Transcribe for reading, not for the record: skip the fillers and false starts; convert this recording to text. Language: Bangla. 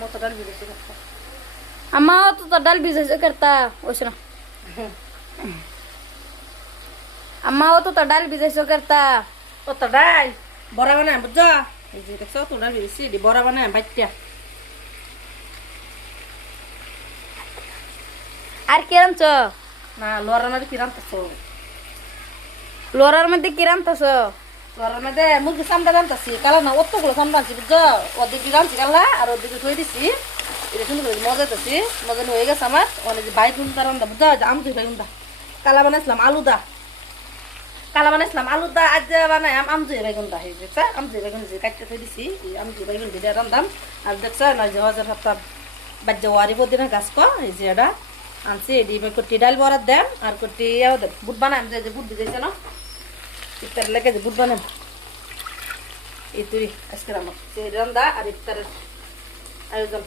মতো ডাল ভিজেছে করতে আমাও তো ডাল ভিজাইছে করতা ওইছ না আমাও তো ডাল ভিজাইছে করতা অত ডাল বড়া বানায় বুঝছো এই যে দেখছো তো ডাল ভিজেছি দি বড়া বানায় বাইটিয়া আর কি রামছ না লোয়ার মধ্যে কি রান্তাছো লোরার মধ্যে কি রামতাছ লোয়ার মধ্যে মুরগি সামটা রান্তাছি কালা না অতগুলো সামটা আনছি বুঝছো ওদিকে রান্ছি কালা আর ওদিকে থই দিছি এটা সুন্দর করে মজা দিছি মজা হয়ে গেছে আমার অনেক বাইগুন তার রান্না বুঝছো আমজি বাইগুনটা কালা বানাইছিলাম আলুদা কালা বানাইছিলাম আলুদা আজ বানাই আমজি বাইগুনটা হয়ে গেছে আমজি বাইগুন যে কাটতে থই দিছি এই আমজি বাইগুন দিয়ে রান্দাম আর দেখছো না যে হাজার সপ্তাহ বাজ্য ওয়ারি বদিনা গাছ কো এই যে এটা আনছি এডি কোটি ডাল বড়া দেন আর কোটি বুট বানাই যে বুট দিয়েছে না ইফতার লেগে যে বুট বানাই এই তুই আজকে আমার সেই রান্দা আর ইফতারের আয়োজন